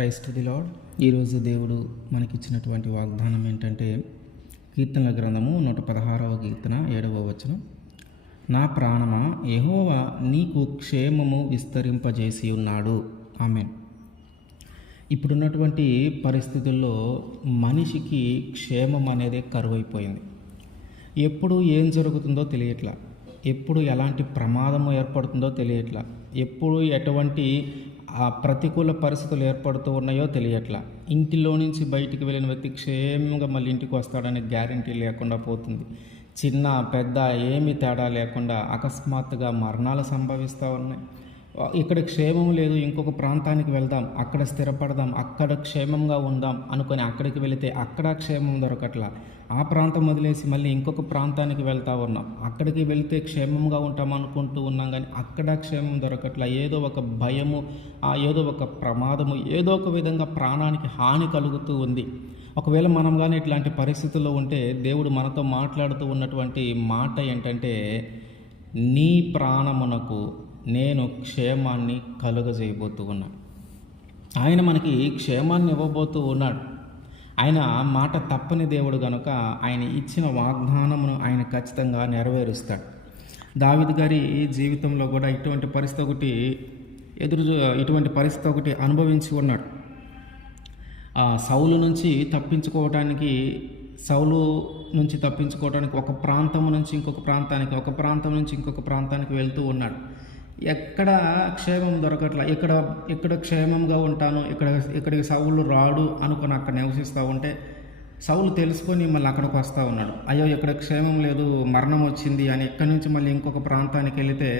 Christ the lord. ఈరోజు దేవుడు మనకిచ్చినటువంటి వాగ్దానం ఏంటంటే కీర్తనల గ్రంథము 116వ కీర్తన 7వ వచనం. నా ప్రాణమా, యెహోవా నీకు క్షేమము విస్తరింపజేసి ఉన్నాడు. ఆమేన్. ఇప్పుడున్నటువంటి పరిస్థితుల్లో మనిషికి క్షేమం అనేది కరువైపోయింది. ఎప్పుడు ఏం జరుగుతుందో తెలియట్లా, ఎప్పుడు ఎలాంటి ప్రమాదము ఏర్పడుతుందో తెలియట్లా, ఎప్పుడు ఎటువంటి ప్రతికూల పరిస్థితులు ఏర్పడుతూ ఉన్నాయో తెలియట్లా. ఇంటిలో నుంచి బయటికి వెళ్ళిన వ్యక్తి క్షేమంగా మళ్ళీ ఇంటికి వస్తాడనే గ్యారంటీ లేకుండా పోతుంది. చిన్న పెద్ద ఏమీ తేడా లేకుండా అకస్మాత్తుగా మరణాలు సంభవిస్తూ ఉన్నాయి. ఇక్కడ క్షేమం లేదు, ఇంకొక ప్రాంతానికి వెళ్దాం, అక్కడ స్థిరపడదాం, అక్కడ క్షేమంగా ఉందాం అనుకొని అక్కడికి వెళితే అక్కడ క్షేమం దొరకట్లా. ఆ ప్రాంతం వదిలేసి మళ్ళీ ఇంకొక ప్రాంతానికి వెళ్తూ ఉన్నాం, అక్కడికి వెళితే క్షేమంగా ఉంటాం అనుకుంటూ ఉన్నాం, కానీ అక్కడ క్షేమం దొరకట్లా. ఏదో ఒక భయము, ఏదో ఒక ప్రమాదము, ఏదో ఒక విధంగా ప్రాణానికి హాని కలుగుతూ ఉంది. ఒకవేళ మనం కానీ ఇట్లాంటి పరిస్థితుల్లో ఉంటే దేవుడు మనతో మాట్లాడుతూ ఉన్నటువంటి మాట ఏంటంటే, నీ ప్రాణమునకు నేను క్షేమాన్ని కలుగజేయబోతూ ఉన్నాను. ఆయన మనకి క్షేమాన్ని ఇవ్వబోతూ ఉన్నాడు. ఆయన మాట తప్పని దేవుడు కనుక ఆయన ఇచ్చిన వాగ్దానమును ఆయన ఖచ్చితంగా నెరవేరుస్తాడు. దావీదు గారి జీవితంలో కూడా ఇటువంటి పరిస్థితి ఒకటి అనుభవించి ఉన్నాడు. సౌలు నుంచి తప్పించుకోవడానికి ఒక ప్రాంతం నుంచి ఇంకొక ప్రాంతానికి, ఒక ప్రాంతం నుంచి ఇంకొక ప్రాంతానికి వెళ్తూ ఉన్నాడు. ఎక్కడ క్షేమం దొరకట్లా. ఇక్కడ క్షేమంగా ఉంటాను, ఇక్కడికి సౌలు రాడు అనుకుని అక్కడ నివసిస్తూ ఉంటే సౌలు తెలుసుకొని మళ్ళీ అక్కడికి వస్తూ ఉన్నాడు. అయ్యో ఇక్కడ క్షేమం లేదు, మరణం వచ్చింది అని ఇక్కడి నుంచి మళ్ళీ ఇంకొక ప్రాంతానికి వెళితే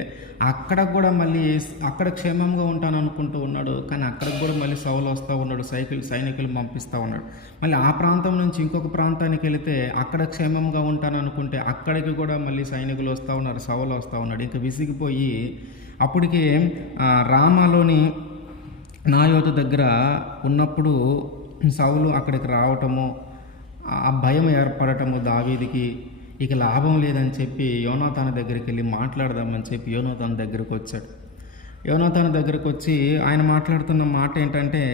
అక్కడ క్షేమంగా ఉంటాను అనుకుంటూ ఉన్నాడు. కానీ అక్కడికి కూడా మళ్ళీ సౌలు వస్తూ ఉన్నాడు, సైనికులు పంపిస్తూ ఉన్నాడు. మళ్ళీ ఆ ప్రాంతం నుంచి ఇంకొక ప్రాంతానికి వెళితే అక్కడ క్షేమంగా ఉంటాను అనుకుంటే అక్కడికి కూడా మళ్ళీ సైనికులు వస్తూ ఉన్నారు, సౌలు వస్తూ ఉన్నాడు. ఇంకా విసిగిపోయి అప్పటికే రామాలోని నాయోతు దగ్గర ఉన్నప్పుడు సౌలు అక్కడికి రావటము, ఆ భయం ఏర్పడటము దావీదుకి. ఇక లాభం లేదని చెప్పి యోనాతాను దగ్గరికి వెళ్ళి మాట్లాడదామని చెప్పి యోనాతాను దగ్గరకు వచ్చాడు. యోనాతాను దగ్గరకు వచ్చి ఆయన మాట్లాడుతున్న మాట ఏంటంటే,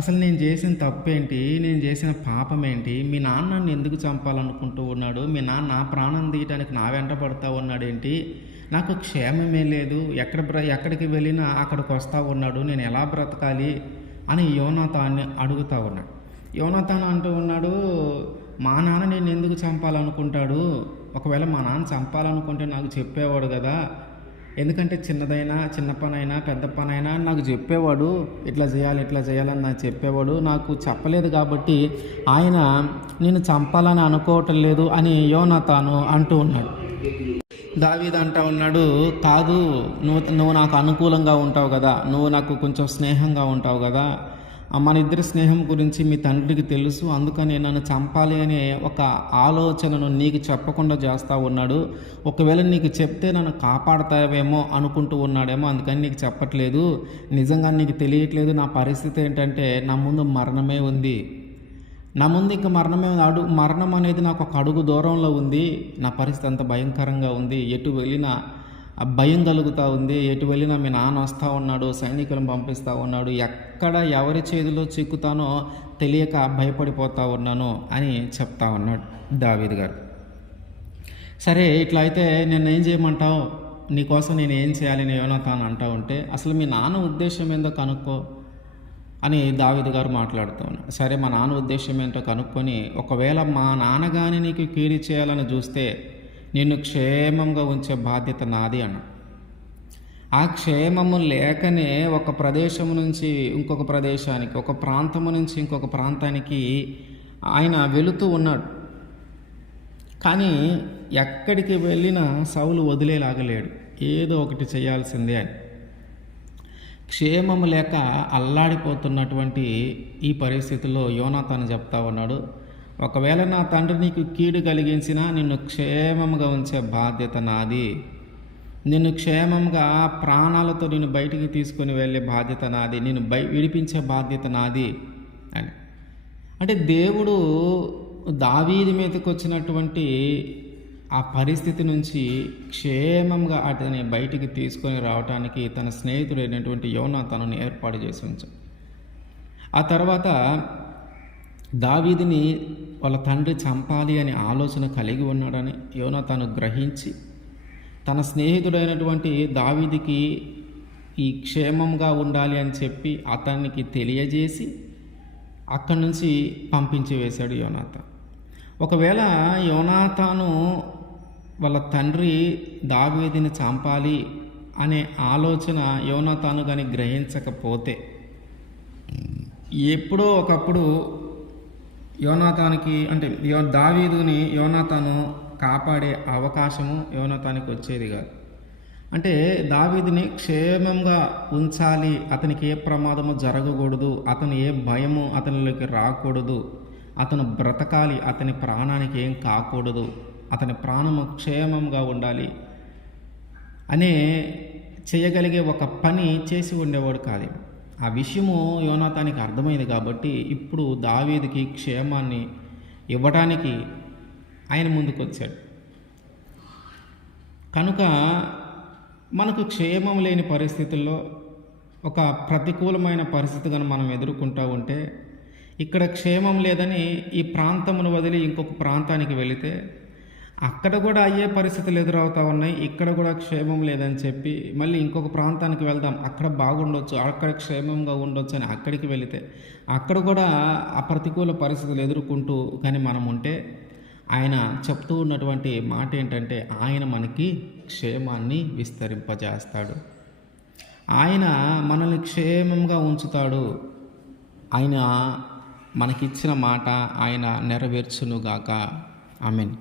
అసలు నేను చేసిన తప్పేంటి, నేను చేసిన పాపం ఏంటి, మీ నాన్న నన్ను ఎందుకు చంపాలనుకుంటూ ఉన్నాడు, మీ నాన్న నా ప్రాణం తీయటానికి నా వెంట పడుతూ ఉన్నాడేంటి, నాకు క్షేమమే లేదు, ఎక్కడికి వెళ్ళినా అక్కడికి వస్తూ ఉన్నాడు, నేను ఎలా బ్రతకాలి అని యోనాతాన్ని అడుగుతూ ఉన్నాడు. యోనాతాను అంటూ ఉన్నాడు, మా నాన్న నేను ఎందుకు చంపాలనుకుంటాడు, ఒకవేళ మా నాన్న చంపాలనుకుంటే నాకు చెప్పేవాడు కదా, ఎందుకంటే చిన్న పనైనా పెద్ద పనైనా నాకు చెప్పేవాడు, ఇట్లా చేయాలని నాకు చెప్పేవాడు, నాకు చెప్పలేదు కాబట్టి ఆయన నేను చంపాలని అనుకోవటం లేదు అని యోనాతాను అంటూ ఉన్నాడు. దావీదు అంటూ ఉన్నాడు, కాదు, నువ్వు నాకు అనుకూలంగా ఉంటావు కదా, నువ్వు నాకు కొంచెం స్నేహంగా ఉంటావు కదా, మన ఇద్దరి స్నేహం గురించి మీ తండ్రికి తెలుసు, అందుకని నన్ను చంపాలి అనే ఒక ఆలోచనను నీకు చెప్పకుండా చేస్తూ ఉన్నాడు. ఒకవేళ నీకు చెప్తే నన్ను కాపాడతావేమో అనుకుంటూ ఉన్నాడేమో, అందుకని నీకు చెప్పట్లేదు. నిజంగా నీకు తెలియట్లేదు నా పరిస్థితి ఏంటంటే, నా ముందు మరణమే ఉంది, నా ముందు ఇంకా మరణం అనేది నాకు ఒక అడుగు దూరంలో ఉంది. నా పరిస్థితి అంత భయంకరంగా ఉంది, ఎటు వెళ్ళినా భయం కలుగుతూ ఉంది, ఎటు వెళ్ళినా మీ నాన్న వస్తూ ఉన్నాడు, సైనికులను పంపిస్తూ ఉన్నాడు, ఎక్కడ ఎవరి చేతిలో చిక్కుతానో తెలియక భయపడిపోతూ ఉన్నాను అని చెప్తా ఉన్నాడు దావీదు గారు. సరే, ఇట్లా అయితే నేను ఏం చేయమంటావు, నీకోసం నేను ఏం చేయాలి అని యోనాతాను అంటూ ఉంటే, అసలు మీ నాన్న ఉద్దేశం ఏందో కనుక్కో అని దావీదు గారు మాట్లాడుతూ ఉన్నాడు. సరే, మా నాన్న ఉద్దేశం ఏంటో కనుక్కొని, ఒకవేళ మా నాన్న కానీ నీకు కీడు చేయాలని చూస్తే నిన్ను క్షేమంగా ఉంచే బాధ్యత నాది అన్న. ఆ క్షేమము లేకనే ఒక ప్రదేశం నుంచి ఇంకొక ప్రదేశానికి, ఒక ప్రాంతము నుంచి ఇంకొక ప్రాంతానికి ఆయన వెళుతూ ఉన్నాడు. కానీ ఎక్కడికి వెళ్ళినా సౌలు వదిలేలాగలేడు, ఏదో ఒకటి చేయాల్సిందే అని. క్షేమము లేక అల్లాడిపోతున్నటువంటి ఈ పరిస్థితుల్లో యోనాతాను చెప్తా ఉన్నాడు, ఒకవేళ నా తండ్రి నీకు కీడు కలిగించినా నిన్ను క్షేమంగా ఉంచే బాధ్యత నాది, నిన్ను క్షేమంగా ప్రాణాలతో నిన్ను బయటికి తీసుకొని వెళ్ళే బాధ్యత నాది, నిన్ను విడిపించే బాధ్యత నాది అని. అంటే దేవుడు దావీదు మీదకి వచ్చినటువంటి ఆ పరిస్థితి నుంచి క్షేమంగా అతని బయటికి తీసుకొని రావడానికి తన స్నేహితుడైనటువంటి యోనాతానుని ఏర్పాటు చేసి ఉంచాడు. ఆ తర్వాత దావీదుని వాళ్ళ తండ్రి చంపాలి అనే ఆలోచన కలిగి ఉన్నాడని యోనాతాను గ్రహించి తన స్నేహితుడైనటువంటి దావీదుకి ఈ క్షేమంగా ఉండాలి అని చెప్పి అతనికి తెలియజేసి అక్కడి నుంచి పంపించి వేశాడు యోనాతాను. ఒకవేళ యోనాతాను వాళ్ళ తండ్రి దావీదుని చంపాలి అనే ఆలోచన యోనాతాను కానీ గ్రహించకపోతే ఎప్పుడో ఒకప్పుడు యోనాతానికి అంటే దావీదుని యోనాతాను కాపాడే అవకాశము యోనాతానికి వచ్చేది కాదు. అంటే దావీదుని క్షేమంగా ఉంచాలి, అతనికి ఏ ప్రమాదము జరగకూడదు, అతను ఏ భయము అతనిలోకి రాకూడదు, అతను బ్రతకాలి, అతని ప్రాణానికి ఏం కాకూడదు, అతని ప్రాణము క్షేమంగా ఉండాలి అనే చేయగలిగే ఒక పని చేసి ఉండేవాడు కాదు. ఆ విషయము యోనాతానికి అర్థమైంది కాబట్టి ఇప్పుడు దావీదుకి క్షేమాన్ని ఇవ్వడానికి ఆయన ముందుకు వచ్చాడు. కనుక మనకు క్షేమం లేని పరిస్థితుల్లో ఒక ప్రతికూలమైన పరిస్థితి కనుక మనం ఎదుర్కొంటూ ఉంటే, ఇక్కడ క్షేమం లేదని ఈ ప్రాంతమును వదిలి ఇంకొక ప్రాంతానికి వెళితే అక్కడ కూడా అయ్యే పరిస్థితులు ఎదురవుతూ ఉన్నాయి, ఇక్కడ కూడా క్షేమం లేదని చెప్పి మళ్ళీ ఇంకొక ప్రాంతానికి వెళ్దాం, అక్కడ బాగుండొచ్చు, అక్కడ క్షేమంగా ఉండొచ్చు అని అక్కడికి వెళితే అక్కడ కూడా ఆ ప్రతికూల పరిస్థితులు ఎదుర్కొంటూ కానీ మనం ఉంటే ఆయన చెప్తూ ఉన్నటువంటి మాట ఏంటంటే ఆయన మనకి క్షేమాన్ని విస్తరింపజేస్తాడు, ఆయన మనల్ని క్షేమంగా ఉంచుతాడు, ఆయన మనకిచ్చిన మాట ఆయన నెరవేర్చునుగాక. ఆమేన్.